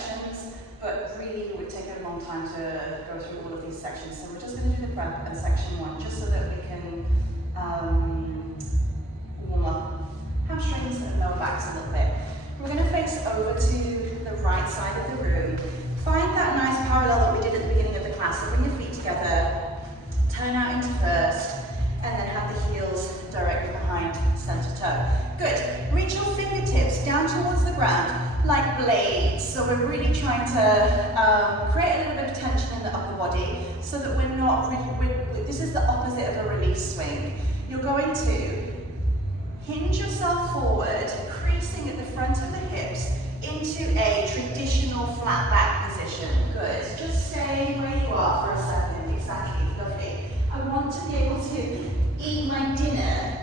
sections, but really it would take a long time to go through all of these sections. So we're just going to do the prep and section 1, just so that we can warm up hamstrings and lower backs a little bit. We're going to face over to the right side of the room. Find that nice parallel that we did at the beginning of the class. So bring your feet together, turn out into first, and then have the heels directly behind center toe. Good. Reach your fingertips down towards the ground like blades. So we're really trying to create a little bit of tension in the upper body so that we're not really, this is the opposite of a release swing. You're going to hinge yourself forward, creasing at the front of the hips into a traditional flat back position. Good. Just stay where you are for a second. Exactly. Lovely. I want to be able to eat my dinner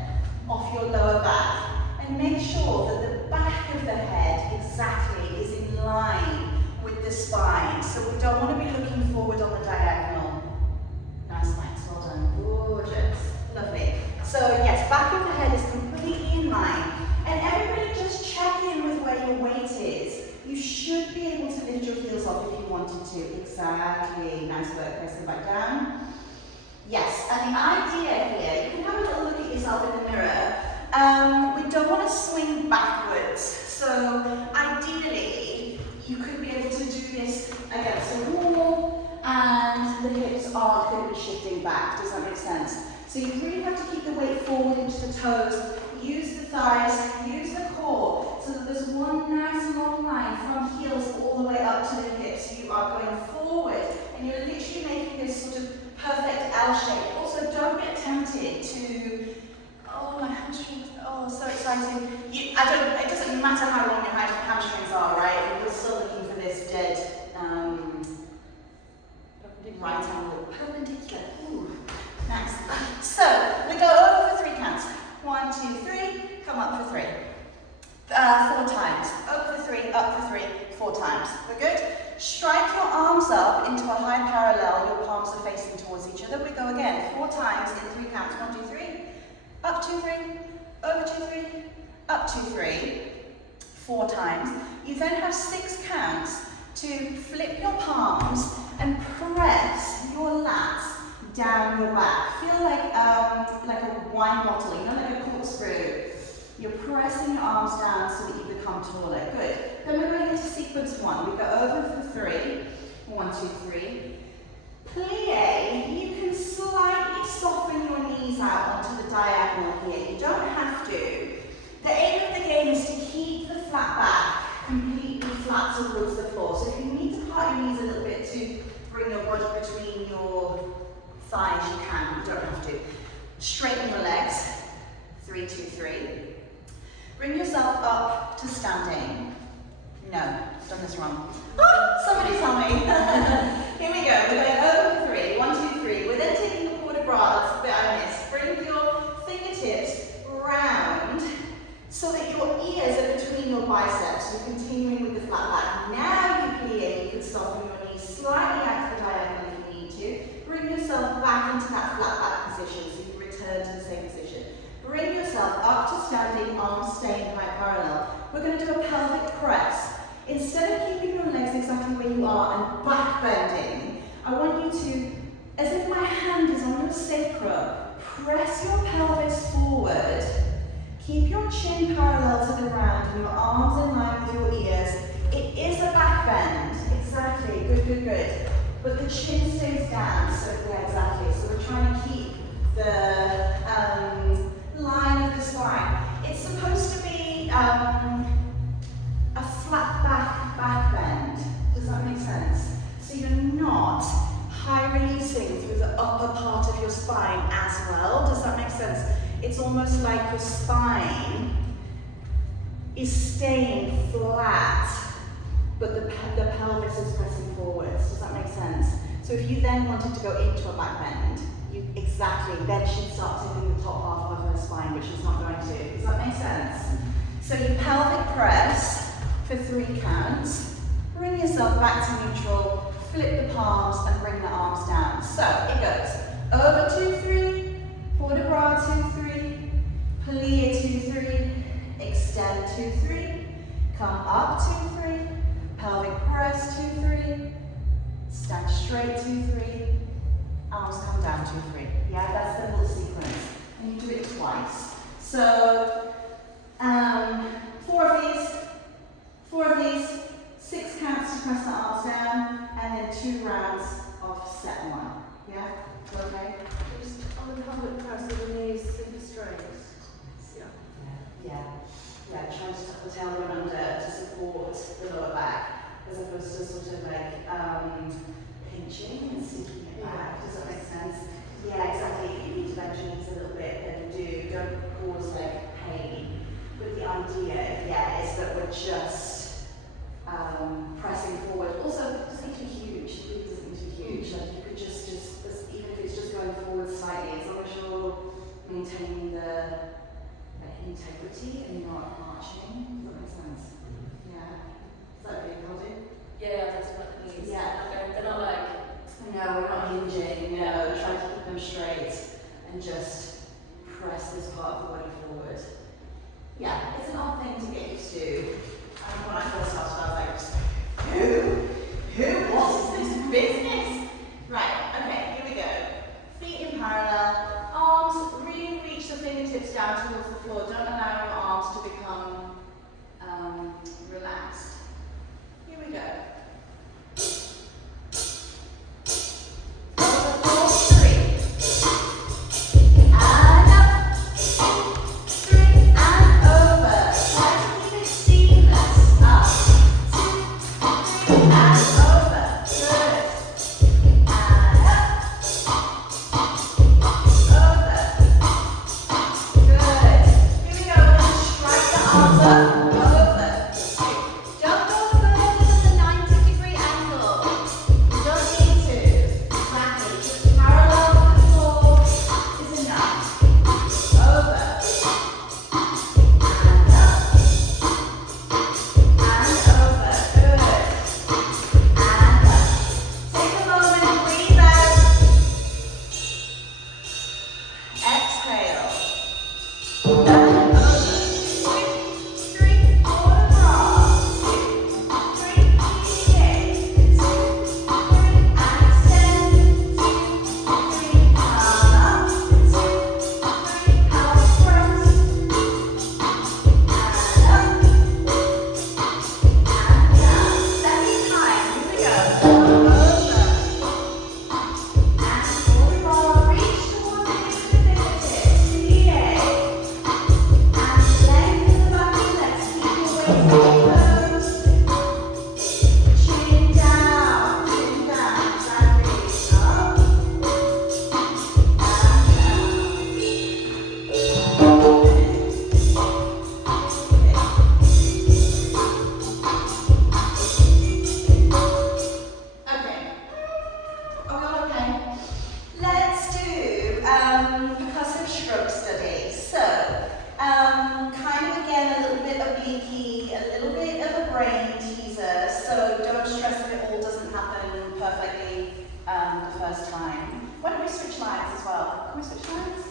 off your lower back and make sure that the back of the head exactly is in line with the spine. So we don't want to be looking forward on the diagonal. Nice, Max. Well done. Gorgeous. Lovely. So yes, back of the head is completely in line. And everybody just check in with where your weight is. You should be able to lift your heels up if you wanted to. Exactly. Nice work. Press them back down. Yes, and the idea here, you can have a little look at yourself in the mirror. We don't want to swing backwards. So ideally, you could be able to do this against a wall and the hips aren't going to be shifting back. Does that make sense? So you really have to keep the weight forward into the toes. Use the thighs, use the core, so that there's one nice long line from heels all the way up to the hips. You are going forward, and you're literally making this sort of perfect L shape. Also, don't get tempted to, oh, my hamstrings, oh, so exciting. It doesn't matter how long your hamstrings are, right? We're still looking for this dead, right angle, perpendicular. Ooh, nice. So, we go over for 3 counts. 1, 2, 3, come up for 3. 4 times. Up for 3, up for 3, 4 times. We're good? Strike your arms up into a high parallel. Your palms are facing towards each other. We go again. 4 times in 3 counts. 1, 2, 3. Up 2, 3. Over 2, 3. Up 2, 3. 4 times. You then have 6 counts to flip your palms and press your lats down your back. Feel like a wine bottle, you know, like a corkscrew. You're pressing your arms down so that you become taller. Good. Then we're going into sequence 1. We go over for 3. 1, 2, 3. Plie. You can slightly soften your knees out onto the diagonal here. You don't have to. The aim of the game is to keep the flat back completely flat towards the floor. So if you need to part your knees a little bit to bring your body between your thighs, you can. You don't have to. Straighten your legs. 3, 2, 3. Bring yourself up to standing. No, I've done this wrong. Ah, somebody tell me. Here we go. We're going over for 3. 1, 2, 3. We're then taking the port de bras. That's the bit I missed. Bring your fingertips round so that your ears are between your biceps. You're continuing with the flat back. Now you plie. You can soften your knees slightly out to the diagonal if you need to. Bring yourself back into that flat back position so you return to the same position. Bring yourself up to standing, arms staying high parallel. We're going to do a pelvic press. Instead of keeping your legs exactly where you are and back bending, I want you to, as if my hand is on your sacrum, press your pelvis forward. Keep your chin parallel to the ground and your arms in line with your ears. It is a back bend. Exactly. Good, good, good. But the chin stays down. So yeah, exactly. So we're trying to keep the line of the spine. It's supposed to be a flat back bend. Does that make sense? So you're not high releasing through the upper part of your spine as well. Does that make sense? It's almost like your spine is staying flat, but the pelvis is pressing forwards. Does that make sense? So if you then wanted to go into a back bend, then she'd start tipping the top half of her spine, but she's not going to. Does that make sense? So you pelvic press for 3 counts. Bring yourself back to neutral, flip the palms and bring the arms down. So it goes over 2, 3, port de bras 2, 3, plie 2, 3, extend 2, 3, come up 2, 3, Pelvic press, 2, 3. Stand straight, 2, 3. Arms come down, 2, 3. Yeah, that's the little sequence. And you do it twice. So, 4 of these, 6 counts to press the arms down, and then 2 rounds of set 1. Yeah? Okay? Just on the pelvic press with the knees super straight. Yeah. Yeah, trying to tuck the tailbone under to support the lower back, as opposed to sort of like pinching and sinking it back. Does that make sense? Yeah, exactly. If you need to bend your knees a little bit, then do. Don't cause like pain. But the idea, yeah, is that we're just pressing forward. Also, it doesn't need to be huge. It really doesn't need to be huge. Like you could just even if it's just going forward slightly, as long as you're maintaining the integrity and not arching. Does that make sense? Yeah. Is that okay, Caldy? Yeah, that's what it means. Yeah. They're not like... No, we're not hinging. No, trying to keep them straight and just press this part of the body forward. Yeah, it's an odd thing to get used to. When I first started, I was like, what is this business? Right, okay, here we go. Feet in parallel, arms, really reach the fingertips down towards the floor. Don't allow your arms to become relaxed. Here we go. Over 4, 3. And up. 3 and over. Try to keep it seamless. Up. 2, 3 and over. Good. And up. Over. Good. Here we go. We're going to strike the arms up. Over. Don't go further than the 90-degree angle. You don't need to. Exactly. Just parallel with the floor is enough. Over. And up. And over. Good. And up. Take a moment, breathe out. Exhale. And over. 2, 3, forward across. 2, 3, keeping it. 2, 3, and extend. 2, 3, come up. 2, 3, out front. And up. And down. Second time. Here we go. Over. And forward roll. Reach towards the fingertips. PA. And lengthen the back of the legs. Keep your weight closed. Chin down. Side reach. Up. And down. Okay. Are we all okay? Let's do percussive stroke study. So, kind of again a little bit obliquey, a little bit of a brain teaser. So don't stress that it all doesn't happen perfectly the first time. Why don't we switch lines as well? Can we switch lines?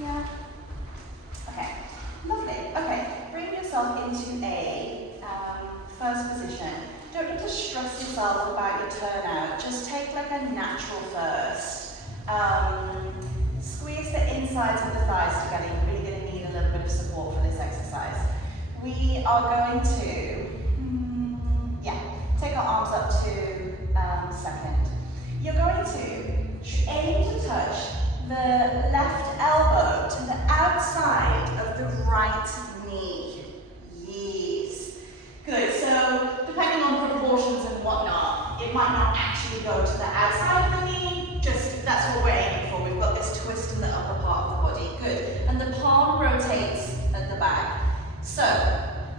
Yeah. Okay. Lovely. Okay. Bring yourself into a first position. Don't need to stress yourself about your turnout. Just take like a natural first. Squeeze the insides of the thighs together. You're really going to need a little bit of support for this exercise. We are going to, take our arms up to second. You're going to aim to touch the left elbow to the outside of the right knee. Yes. Good. So depending on proportions and whatnot, it might not actually go to the outside of the knee. Just that's what we're aiming for. We've got this twist in the upper part of the body. Good. And the palm rotates at the back. So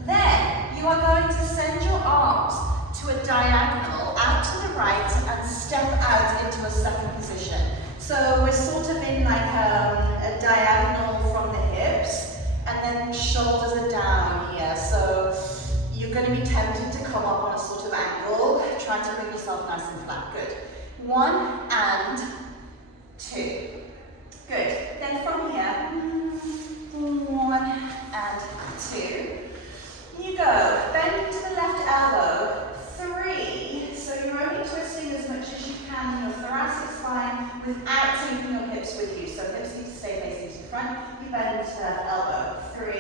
then you are going to send your arms to a diagonal out to the right and step out into a second position. So we're sort of in like a diagonal from the hips, and then shoulders are down here. So you're going to be tempted to come up on a sort of angle. Try to bring yourself nice and flat. Good. 1 and 2. Good. Then from here, 1 and 2. You go. Bend to the left without taking your hips with you. So hips need to stay facing to the front. You bend elbow. 3.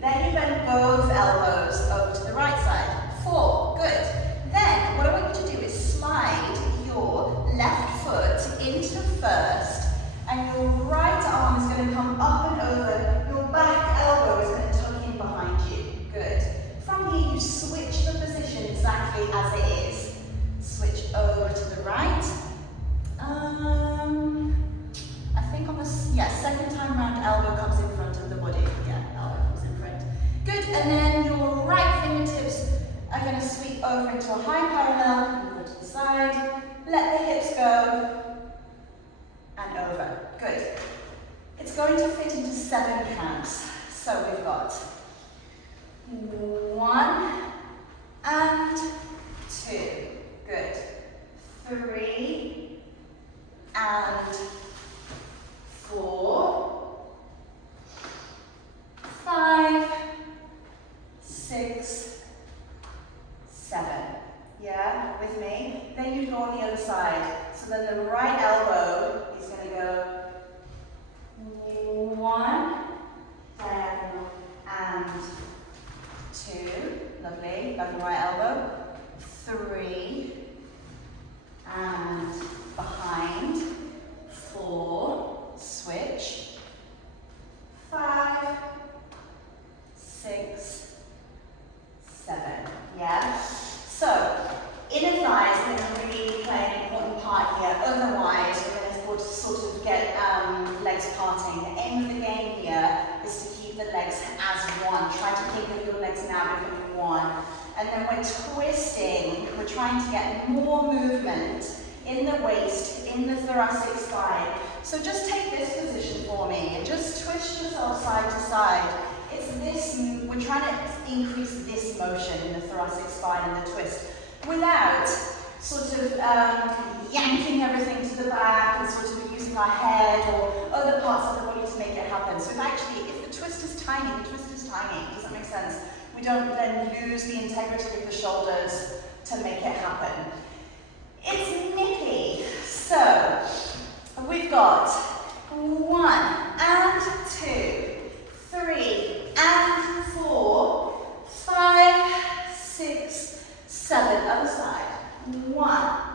Then you bend both elbows over to the right side. 4. Good. Then what I want you to do is slide your left foot into first, and your right arm is going to come up and over. Your back elbow is going to tuck in behind you. Good. From here, you switch the position exactly as it is. Switch over to the right. I think on the second time round, elbow comes in front of the body. Yeah, elbow comes in front. Good. And then your right fingertips are going to sweep over into a high parallel. And go to the side. Let the hips go. And over. Good. It's going to fit into 7 counts. So we've got 1 and 2. Good. 3 and 4. 5, 6, 7. Yeah, with me? Then you go on the other side. So then the right elbow is going to go 1, diagonal, and 2. Lovely. Back and right elbow. 3, and behind. 4, switch. 5, 6, 7. Yeah? So, inner thighs are going to really play an important part here. Otherwise, we're going to sort of get legs parting. The aim of the game here is to keep the legs as one. Try to think of your legs now becoming one. And then we're twisting. We're trying to get more movement in the waist, in the thoracic spine. So just take this position for me and just twist yourself side to side. It's this, we're trying to increase this motion in the thoracic spine and the twist without sort of yanking everything to the back and sort of using our head or other parts of the body to make it happen. So if the twist is tiny, the twist is tiny. Does that make sense? We don't then lose the integrity of the shoulders to make it happen. It's nippy. So we've got 1 and 2, 3 and 4, 5, 6, 7. Other side. 1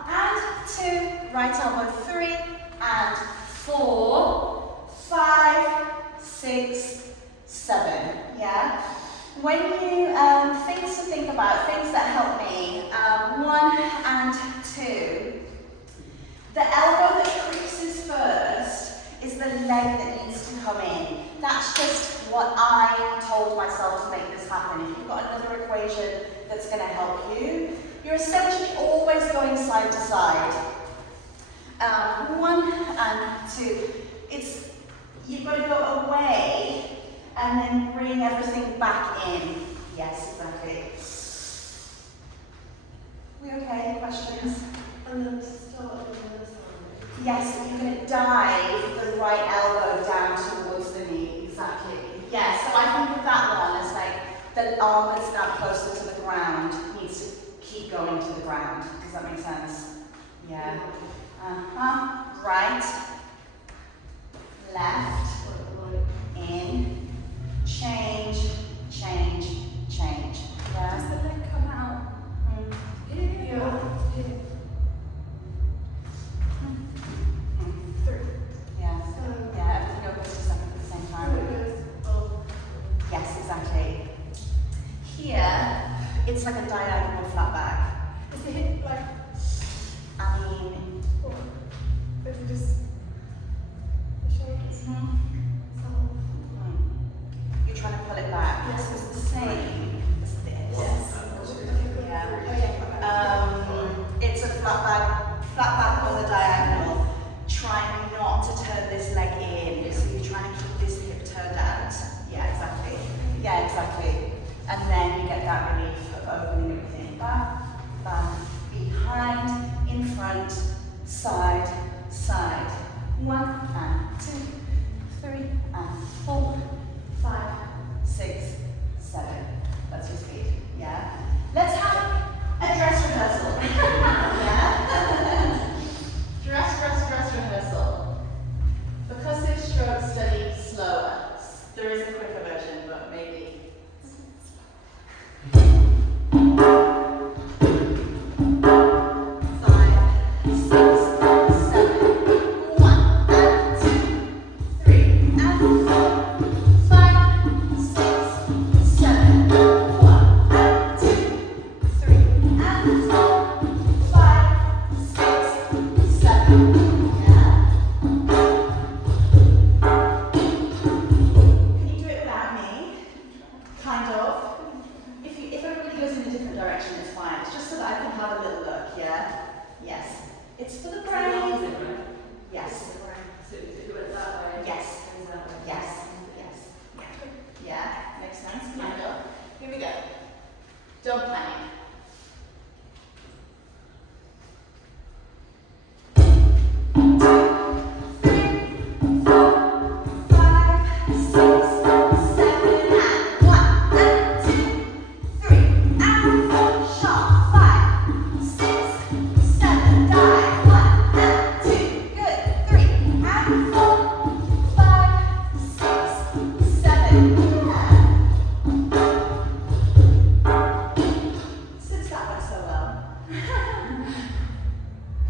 and 2. Right elbow. 3 and 4, 5, 6, 7. Yeah. When you things to think about, things that help me. 1 and 2. The elbow that creases first is the leg that needs to come in. That's just what I told myself to make this happen. If you've got another equation that's going to help you, you're essentially always going side to side. 1 and 2. You've got to go away and then bring everything back in. Yes, exactly. We okay? Questions? And then start on the other side. Yes, you're going to dive the right elbow down towards the knee. Exactly. Yes, so I think of that one as like the arm that's now closer to the ground needs to keep going to the ground. Does that make sense? Yeah. Right. Left. In. Change. Change. Change. Yeah. Does the leg come out? Here. Here. Through. Yeah. So, Yeah, everything opens to something at the same time. it goes up. Yes, exactly. Here, it's like a diagonal flat back. Is the hip like, I mean, or if you just, the shoulders? you're trying to pull it back. Yes. This is the same as this. Yes. It's a flat back on the diagonal. Trying not to turn this leg in. So you're trying to keep this hip turned out. Yeah, exactly. Yeah, exactly. And then you get that relief of opening everything. Back, back, behind, in front, side, side. 1 and 2, 3 and 4, 5, 6, 7. That's your speed. Yeah. Let's have a dress rehearsal. Yeah. Dress rehearsal. kind of. If everybody goes in a different direction, it's fine. It's just so that I can have a little look, yeah? Yes. It's for the brain. Yes. So if you do it that way, Yes. it goes that way. Yes. Yes. Yeah, makes sense, kind of. Here we go. Don't panic.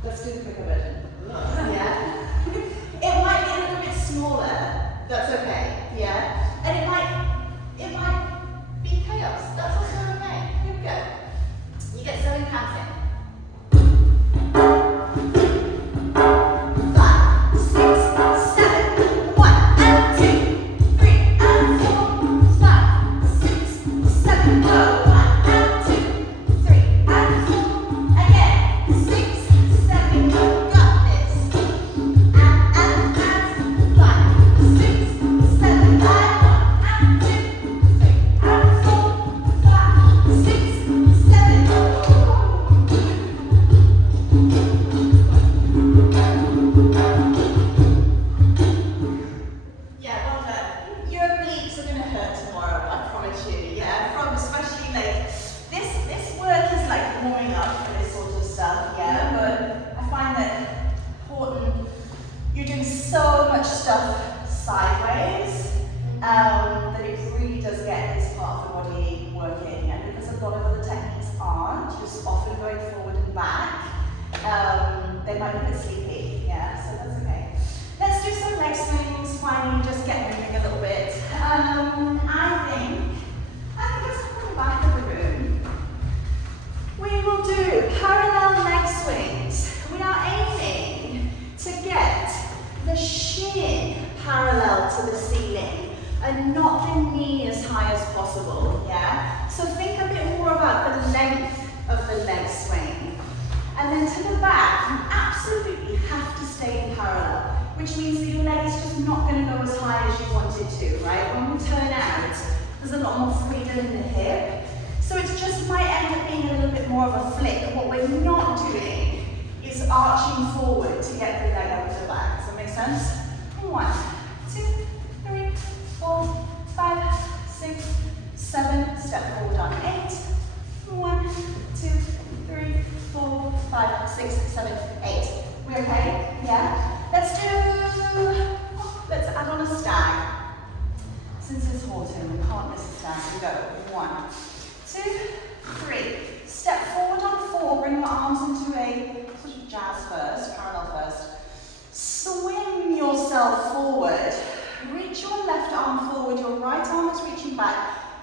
Let's do the quicker version. Yeah? It might be a little bit smaller. That's okay. Yeah? And it might be chaos. That's also okay. Here we go. You get 7 counts in. 5, 6, 7. 1 and 2, 3 and 4, 5, 6, 7. Go. 1 and 2, 3 and 4. Again. 6, 7. You got this. And 5, 6, 7. 1 and 2, 3 and 4, 5, 6, 7. Yeah, well done. Your obliques are going to hurt tomorrow, I promise you. Yeah, from especially like this work is like warming up for this sort of stuff. Yeah, but I find that Horton, you're doing so much stuff sideways that it really does get this part of the body working. And because a lot of other techniques aren't, just often going forward and back, they might be a bit sleepy. Yeah, so that's okay. Let's do some leg swings, finally just get moving a little bit. I think let's come to the back of the room. We will do parallel leg swings. We are aiming to get the shin parallel to the ceiling and not the knee as high as possible, yeah? So think a bit more about the length of the leg swing. And then to the back, you absolutely have to stay in parallel, which means that your leg is just not going to go as high as you want it to, right? When we turn out, there's a lot more freedom in the hip. So it just might end up being a little bit more of a flick. What we're not doing is arching forward to get the leg up to the back. Does that make sense? 1, 2, 3, 4, 5, 6, 7. Step forward on 8. 1, 2, 3, 4, 5, 6, 7, 8. We okay? Yeah? Let's add on a stag. Since it's Horton, we can't miss a stag. We go. 1, 2, 3. Step forward on 4. Bring your arms into a sort of jazz first, parallel first. Swing yourself forward. Reach your left arm forward. Your right arm is reaching back.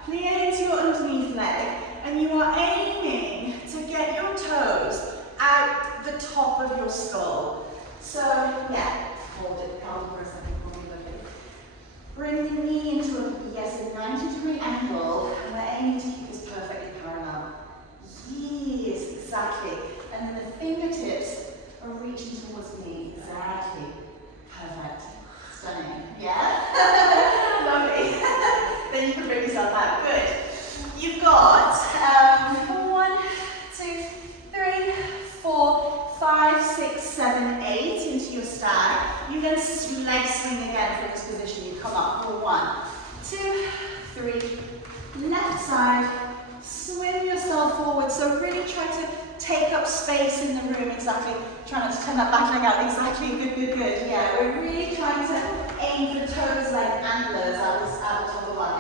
Plie into your underneath leg. And you are aiming to get your toes out the top of your skull. So, yeah, hold it, calm for a second before we look at it. Bring the knee into a 90-degree angle. And we're aiming to keep this perfectly parallel. Yes, exactly. And then the fingertips are reaching towards the knee. Exactly. Perfect. Stunning. Yeah? Lovely. Then you can bring yourself out. Good. You've got 1, 2, 3, 4, 5, 6, 7, 8 into your stag. You then leg swing again from this position. You come up for 1, 2, 3, left side. Swing yourself forward. So really try to take up space in the room. Exactly. Try not to turn that back leg out. Exactly. Good, good, good. Yeah, we're really trying